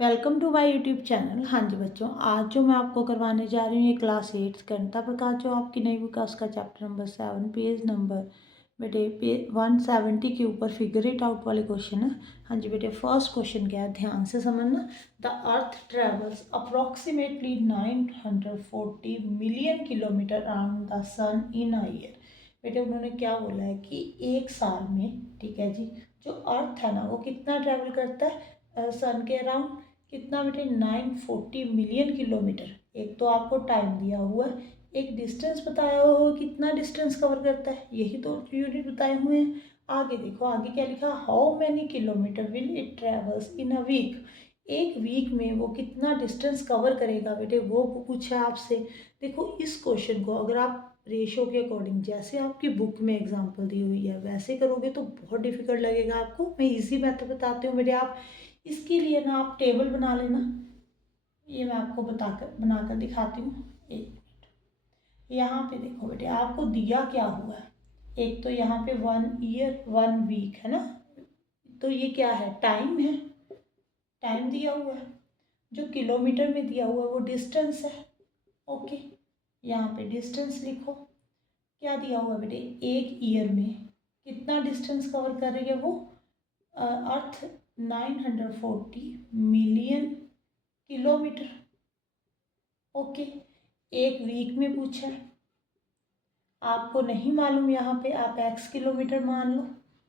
Welcome to my YouTube channel. हाँ जी बच्चों, आज जो मैं आपको करवाने जा रही हूँ ये क्लास 8 गणिता प्रकार जो आपकी नई बुक है उसका चैप्टर नंबर 7 पेज नंबर बेटे 170 के ऊपर फिगर इट आउट वाले क्वेश्चन है। हाँ जी बेटे, फर्स्ट क्वेश्चन क्या है ध्यान से समझना। The earth travels approximately 940 million kilometre around the sun in a year. बेटे उन्होंने क्या बोला है कि एक साल में, ठीक है जी, जो अर्थ है ना वो कितना ट्रेवल करता है सन के अराउंड। कितना बेटे 940 मिलियन किलोमीटर। एक तो आपको टाइम दिया हुआ है, एक डिस्टेंस बताया हुआ कितना डिस्टेंस कवर करता है, यही तो यूनिट बताए हुए हैं। आगे देखो, आगे क्या लिखा, how many kilometre will it travels in a week. एक वीक में वो कितना डिस्टेंस कवर करेगा बेटे, वो पूछा है आपसे। देखो इस क्वेश्चन को अगर आप रेशो के अकॉर्डिंग जैसे आपकी बुक में एग्जांपल दी हुई है वैसे करोगे तो बहुत डिफिकल्ट लगेगा आपको। मैं इजी मेथड बताती हूँ बेटे, आप इसके लिए ना आप टेबल बना लेना। ये मैं आपको बनाकर दिखाती हूँ, एक मिनट। यहाँ पे देखो बेटे आपको दिया क्या हुआ है, एक तो यहाँ पे 1 ईयर 1 वीक है ना, तो ये क्या है, टाइम है, टाइम दिया हुआ है। जो किलोमीटर में दिया हुआ है वो डिस्टेंस है। ओके, यहाँ पे डिस्टेंस लिखो। क्या दिया हुआ बेटे, एक ईयर में कितना डिस्टेंस कवर कर रही है वो अर्थ 940 मिलियन किलोमीटर। ओके, एक वीक में पूछा है, आपको नहीं मालूम यहाँ पे आप x किलोमीटर मान लो,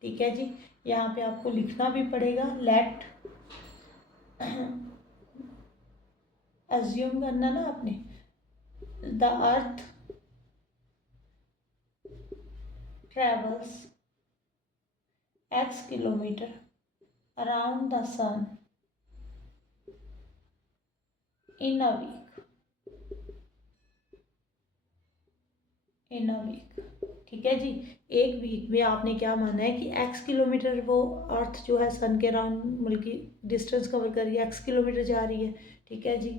ठीक है जी। यहाँ पे आपको लिखना भी पड़ेगा, लेट अज्यूम करना ना आपने, the earth travels x kilometre around the sun in a week, in a week, ठीक है जी। एक वीक में आपने क्या माना है कि x किलोमीटर वो अर्थ जो है सन के अराउंड बल्कि डिस्टेंस कवर कर रही है, x किलोमीटर जा रही है, ठीक है जी।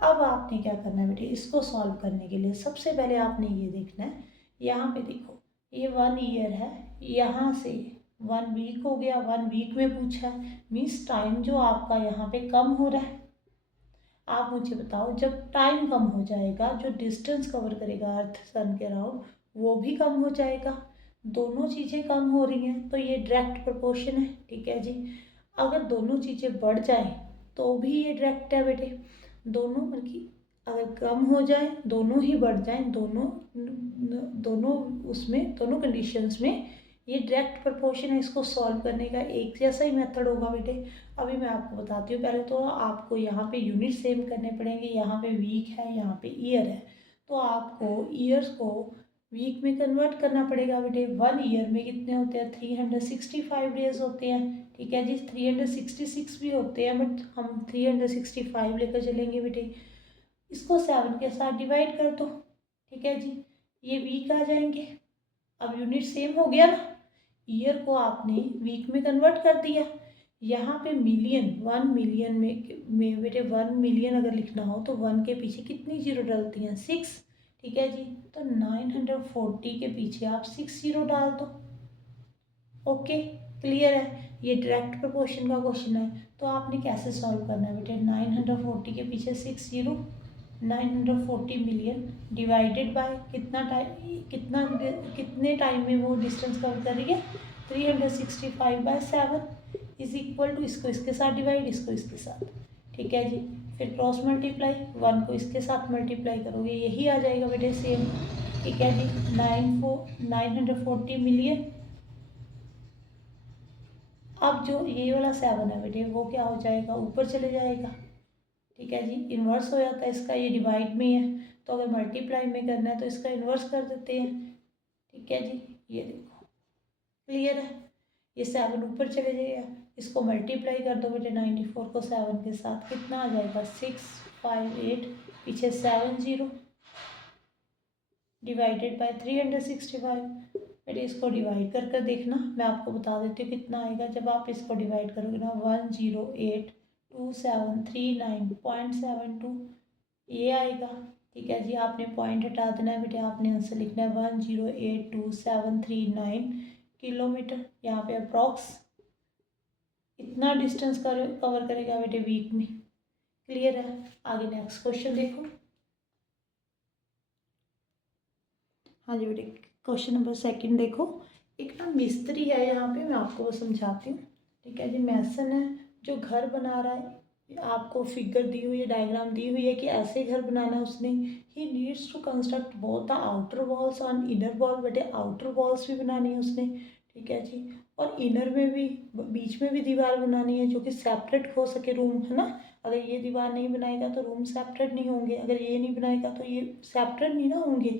अब आपने क्या करना है बेटे, इसको सॉल्व करने के लिए सबसे पहले आपने ये देखना है, यहाँ पे देखो ये 1 ईयर है, यहाँ से 1 वीक हो गया, 1 वीक में पूछा है, मीन्स टाइम जो आपका यहाँ पे कम हो रहा है। आप मुझे बताओ जब टाइम कम हो जाएगा जो डिस्टेंस कवर करेगा अर्थ सन के अराउंड वो भी कम हो जाएगा। दोनों चीज़ें कम हो रही हैं तो ये डायरेक्ट प्रोपोर्शन है, ठीक है जी। अगर दोनों चीज़ें बढ़ जाएं तो भी ये डायरेक्ट है बेटे। दोनों बल्कि अगर कम हो जाए दोनों ही बढ़ जाएं, दोनों उसमें दोनों कंडीशंस में ये डायरेक्ट प्रोपोर्शन है। इसको सॉल्व करने का एक जैसा ही मेथड होगा बेटे। अभी मैं आपको बताती हूँ, पहले तो आपको यहाँ पे यूनिट सेम करने पड़ेंगे। यहाँ पे वीक है, यहाँ पे ईयर है, तो आपको ईयर्स को वीक में कन्वर्ट करना पड़ेगा बेटे। 1 ईयर में कितने होते हैं, 365 डेज होते हैं, ठीक है जी। 366 भी होते हैं बट हम 365 लेकर चलेंगे बेटे। इसको 7 के साथ डिवाइड कर दो, ठीक है जी, ये वीक आ जाएंगे। अब यूनिट सेम हो गया ना, ईयर को आपने वीक में कन्वर्ट कर दिया। यहाँ पे मिलियन, 1 मिलियन में बेटे 1 मिलियन अगर लिखना हो तो 1 के पीछे कितनी जीरो डलती हैं, 6, ठीक है जी। तो 940 के पीछे आप 6 जीरो डाल दो। ओके, क्लियर है, ये डायरेक्ट प्रोपोर्शन का क्वेश्चन है। तो आपने कैसे सॉल्व करना है बेटे, 940 के पीछे 6 जीरो, 940 मिलियन डिवाइडेड बाय कितना टाइम, कितने टाइम में वो डिस्टेंस कवर कर रही है, 365/7 इज इक्वल टू, इसको इसके साथ डिवाइड, इसको इसके साथ, ठीक है जी। फिर क्रॉस मल्टीप्लाई, 1 को इसके साथ मल्टीप्लाई करोगे यही आ जाएगा बेटे सेम, ठीक है जी। 940 मिलियन। अब जो ये वाला 7 है बेटे वो क्या हो जाएगा, ऊपर चले जाएगा, ठीक है जी। इन्वर्स हो जाता है इसका, ये डिवाइड में है तो अगर मल्टीप्लाई में करना है तो इसका इन्वर्स कर देते हैं, ठीक है जी। ये देखो क्लियर है, ये 7 ऊपर चले जाएगा, इसको मल्टीप्लाई कर दो बेटे 94 को 7 के साथ, कितना आ जाएगा 658, पीछे 7 जीरो डिवाइडेड बाय 365। बेटे इसको डिवाइड कर कर देखना, मैं आपको बता देती हूँ कितना आएगा। जब आप इसको डिवाइड करोगे ना 1082739.72 ये आएगा, ठीक है जी। आपने पॉइंट हटा देना है बेटे, आपने आंसर लिखना है 1082739 किलोमीटर। यहाँ पे अप्रॉक्स इतना डिस्टेंस कवर करेगा बेटे वीक में, क्लियर है। आगे नेक्स्ट क्वेश्चन देखो। हाँ जी बेटे, क्वेश्चन नंबर सेकंड देखो। एक ना मिस्त्री है, यहाँ पे मैं आपको वो समझाती हूँ। ठीक है जी, मैसन है जो घर बना रहा है। आपको फिगर दी हुई है, डायग्राम दी हुई है कि ऐसे घर बनाना है उसने। He needs to construct both the outer walls and inner wall. बेटे आउटर वॉल्स भी बनानी है उसने, ठीक है जी, और इनर में भी, बीच में भी दीवार बनानी है जो कि सेपरेट हो सके रूम, है ना। अगर ये दीवार नहीं बनाएगा तो रूम सेपरेट नहीं होंगे, अगर ये नहीं बनाएगा तो ये सेपरेट नहीं ना होंगे।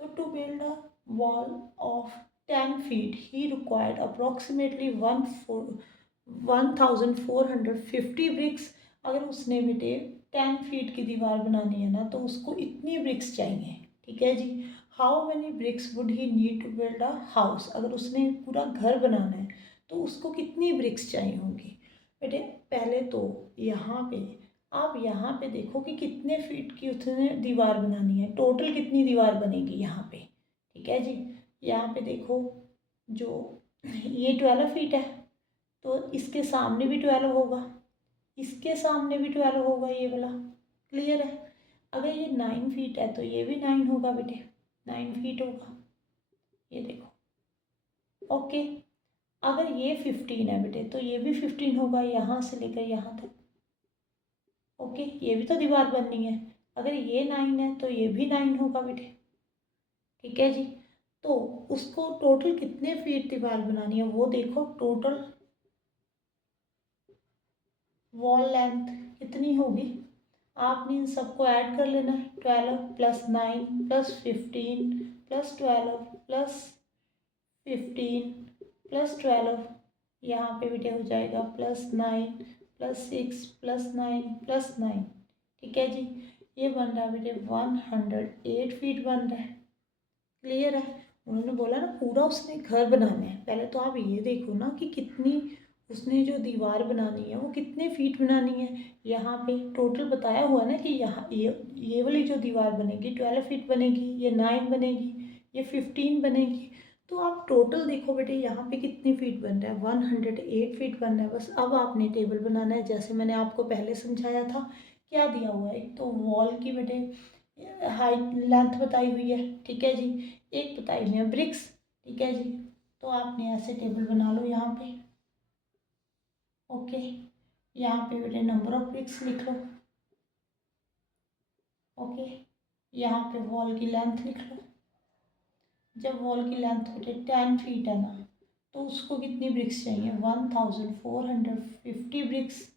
तो to build a wall of 10 feet, he required approximately 1450 bricks। अगर उसने बेटे 10 फीट की दीवार बनानी है ना तो उसको इतनी ब्रिक्स चाहिए, ठीक है जी। How many bricks would he need to build a house. अगर उसने पूरा घर बनाना है तो उसको कितनी ब्रिक्स चाहिए होंगी। बेटे पहले तो यहाँ पे आप यहाँ पे देखो कि कितने फीट की उसने दीवार बनानी है, टोटल कितनी दीवार बनेगी यहाँ पे, ठीक है जी। यहाँ पे देखो, जो ये 12 फीट है तो इसके सामने भी 12 होगा, इसके सामने भी 12 होगा, ये वाला। क्लियर है। अगर ये 9 फीट है तो ये भी 9 होगा बेटे, 9 फीट होगा, ये देखो। ओके, अगर ये 15 है बेटे तो ये भी 15 होगा, यहाँ से लेकर यहाँ तक। ओके, ये भी तो दीवार बननी है। अगर ये 9 है तो ये भी 9 होगा बेटे, ठीक है जी। तो उसको टोटल कितने फीट दीवार बनानी है वो देखो। टोटल वॉल लेंथ कितनी होगी, आपने इन सबको ऐड कर लेना है। 12 plus 9 plus 15 plus 12 plus 15 plus 12, यहाँ पे बेटे हो जाएगा प्लस 9 प्लस 6 प्लस 9 प्लस 9, ठीक है जी। ये बन रहा है बेटे 108 फीट बन रहा है। क्लियर है। उन्होंने बोला ना पूरा उसने घर बनाना है, पहले तो आप ये देखो ना कि कितनी उसने जो दीवार बनानी है वो कितने फीट बनानी है। यहाँ पे टोटल बताया हुआ ना कि यहाँ ये वाली जो दीवार बनेगी 12 फीट बनेगी, ये 9 बनेगी, ये 15 बनेगी। तो आप टोटल देखो बेटे यहाँ पे कितनी फीट बन रहा है, 108 फीट बन रहा है। बस अब आपने टेबल बनाना है, जैसे मैंने आपको पहले समझाया था। क्या दिया हुआ है, एक तो वॉल की बेटे हाइट लेंथ बताई हुई है, ठीक है जी, एक बताई हुई है ब्रिक्स, ठीक है जी। तो आपने ऐसे टेबल बना लो यहाँ पे। ओके, यहाँ पे बेटे नंबर ऑफ ब्रिक्स लिख लो। ओके, यहाँ पे वॉल की लेंथ लिख लो। जब वॉल की लेंथ बेटे 10 फीट है ना तो उसको कितनी ब्रिक्स चाहिए, 1450 ब्रिक्स।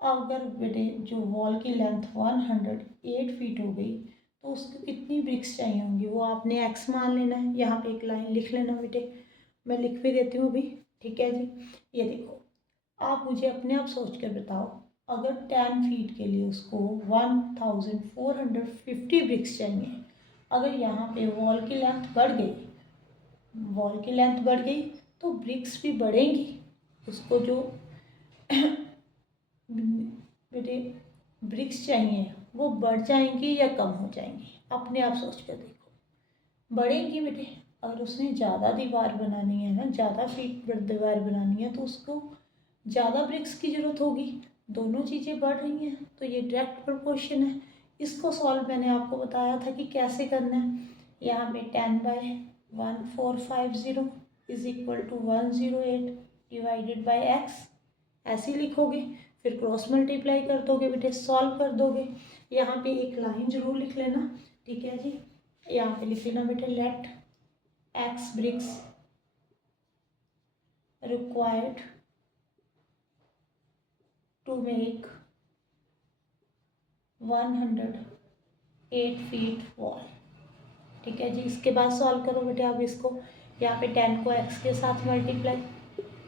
अगर बेटे जो वॉल की लेंथ 108 फीट हो गई तो उसको कितनी ब्रिक्स चाहिए होंगी वो आपने एक्स मान लेना है। यहाँ पे एक लाइन लिख लेना बेटे, मैं लिख भी देती हूँ अभी, ठीक है जी। ये देखो, आप मुझे अपने आप सोच कर बताओ, अगर 10 फीट के लिए उसको 1450 ब्रिक्स चाहिए। अगर यहाँ पे वॉल की लेंथ बढ़ गई, वॉल की लेंथ बढ़ गई तो ब्रिक्स भी बढ़ेंगी। उसको जो बेटे ब्रिक्स चाहिए वो बढ़ जाएंगी या कम हो जाएंगी, अपने आप सोच कर देखो। बढ़ेंगी बेटे, अगर उसने ज़्यादा दीवार बनानी है ना, ज़्यादा फीट दीवार बनानी है तो उसको ज़्यादा ब्रिक्स की ज़रूरत होगी। दोनों चीज़ें बढ़ रही हैं तो ये डायरेक्ट प्रोपोर्शन है। इसको सॉल्व मैंने आपको बताया था कि कैसे करना है। यहाँ पे 10/1450 is equal to 108 divided by x, ऐसे ही लिखोगे। फिर क्रॉस मल्टीप्लाई कर दोगे बेटे, सॉल्व कर दोगे। यहाँ पे एक लाइन जरूर लिख लेना, ठीक है जी। यहाँ पे लिख लेना बेटे, let x bricks required to make 108 feet wall, ठीक है जी। इसके बाद सॉल्व करो बेटे आप इसको। यहाँ पे 10 को x के साथ मल्टीप्लाई,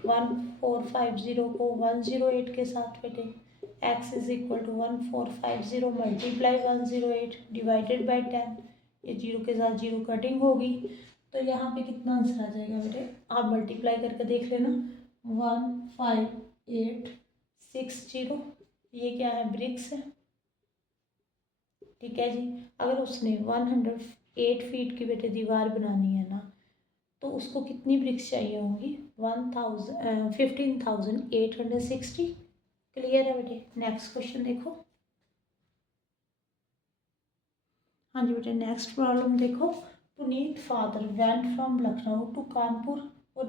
1450 को 108 के साथ बेटे, x is equal to 1450 multiply 108 divided by 10। ये जीरो के साथ जीरो कटिंग होगी तो यहाँ पे कितना आंसर आ जाएगा बेटे, आप मल्टीप्लाई करके देख लेना। 15860, ये क्या है, ब्रिक्स है, ठीक है जी। अगर उसने 108 फीट की बेटे दीवार बनानी है ना तो उसको कितनी ब्रिक्स चाहिए होंगी, 15,860। क्लियर है बेटे। नेक्स्ट क्वेश्चन देखो। हाँ जी बेटे, नेक्स्ट प्रॉब्लम देखो। Puneet father went from Lucknow to Kanpur. वो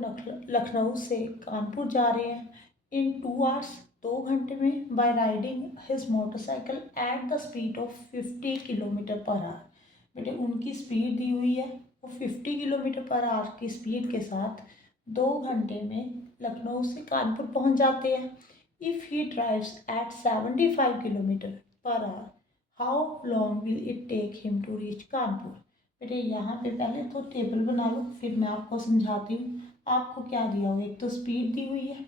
लखनऊ से कानपुर जा रहे हैं इन 2 आवर्स, 2 घंटे में, by riding his motorcycle at the speed of 50 kilometre per hour. बेटे उनकी स्पीड दी हुई है, वो 50 किलोमीटर पर आवर की स्पीड के साथ 2 घंटे में लखनऊ से कानपुर पहुंच जाते हैं। If he drives at 75 kilometre per hour, how long will it take him to reach Kanpur. बेटे यहाँ पे पहले तो टेबल बना लो, फिर मैं आपको समझाती हूँ। आपको क्या दिया हुआ है, एक तो स्पीड दी हुई है,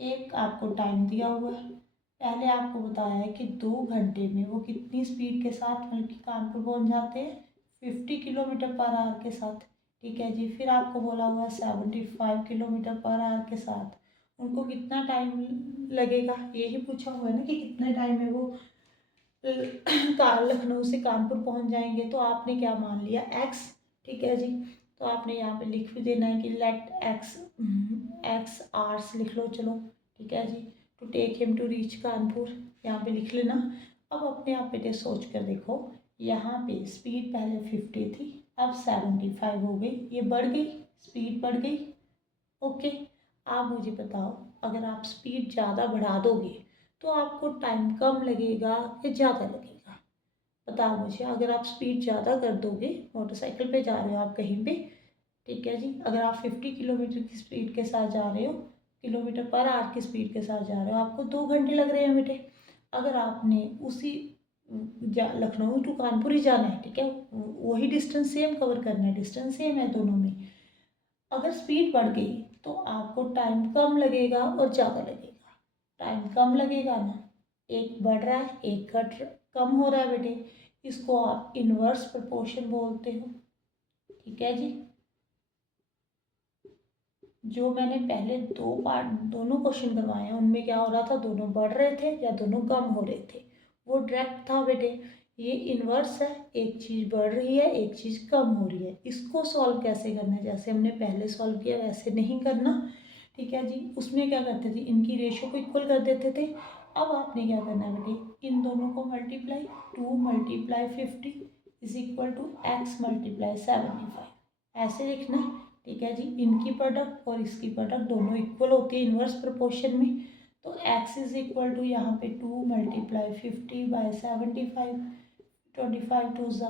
एक आपको टाइम दिया हुआ है। पहले आपको बताया है कि 2 घंटे में वो कितनी स्पीड के साथ मतलब कि कानपुर पहुँच जाते हैं, 50 किलोमीटर पर आवर के साथ। ठीक है जी। फिर आपको बोला हुआ है 75 किलोमीटर पर आवर के साथ उनको कितना टाइम लगेगा, यही पूछा हुआ है ना कि कितना टाइम है वो लखनऊ से कानपुर पहुंच जाएंगे। तो आपने क्या मान लिया, एक्स। ठीक है जी। तो आपने यहाँ पे लिख भी देना है कि लेट एक्स आवर्स लिख लो, चलो। ठीक है जी। To take him to reach Kanpur यहाँ पे लिख लेना। अब अपने आप बेटे सोच कर देखो, यहाँ पे स्पीड पहले 50 थी, अब 75 हो गई, ये बढ़ गई, स्पीड बढ़ गई। ओके। आप मुझे बताओ, अगर आप स्पीड ज़्यादा बढ़ा दोगे तो आपको टाइम कम लगेगा या ज़्यादा लगेगा? बताओ मुझे। अगर आप स्पीड ज़्यादा कर दोगे, मोटरसाइकिल पे जा रहे हो आप कहीं पे, ठीक है जी, अगर आप 50 किलोमीटर की स्पीड के साथ जा रहे हो, किलोमीटर पर आवर की स्पीड के साथ जा रहे हो, आपको 2 घंटे लग रहे हैं बेटे। अगर आपने उसी लखनऊ टू कानपुर ही जाना है, ठीक है, वही डिस्टेंस सेम कवर करना है, डिस्टेंस सेम है दोनों में, अगर स्पीड बढ़ गई तो आपको टाइम कम लगेगा और ज़्यादा लगेगा। टाइम कम लगेगा ना, एक बढ़ रहा है एक कम हो रहा है बेटे, इसको आप इन्वर्स प्रोपोर्शन बोलते हो। ठीक है जी। जो मैंने पहले 2 पार्ट दोनों क्वेश्चन करवाए हैं उनमें क्या हो रहा था, दोनों बढ़ रहे थे या दोनों कम हो रहे थे, वो डायरेक्ट था बेटे। ये इन्वर्स है, एक चीज़ बढ़ रही है एक चीज़ कम हो रही है। इसको सॉल्व कैसे करना है, जैसे हमने पहले सॉल्व किया वैसे नहीं करना। ठीक है जी। उसमें क्या करते थे, इनकी रेशो को इक्वल कर देते थे। अब आपने क्या करना है बेटे, इन दोनों को multiply, 2 × 50 is equal to x × 75, ऐसे लिखना है। ठीक है जी। इनकी प्रोडक्ट और इसकी प्रोडक्ट दोनों इक्वल होती है इन्वर्स प्रोपोर्शन में। तो x इज इक्वल टू यहाँ पे 2 × 50/75, 25 2 ज़ा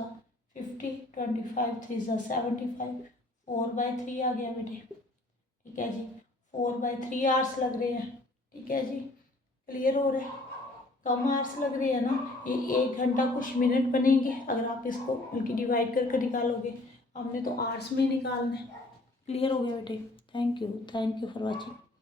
50, 25 3 ज़ा 75, 4/3 आ गया बेटे। ठीक है जी। 4/3 आवर्स लग रहे हैं। ठीक है जी। क्लियर हो रहा है? कम आवर्स लग रहे हैं ना, ये 1 घंटा कुछ मिनट बनेंगे अगर आप इसको बल्कि डिवाइड करके निकालोगे। हमने तो आवर्स में निकालना है। क्लियर हो गया बेटे? Thank you for watching.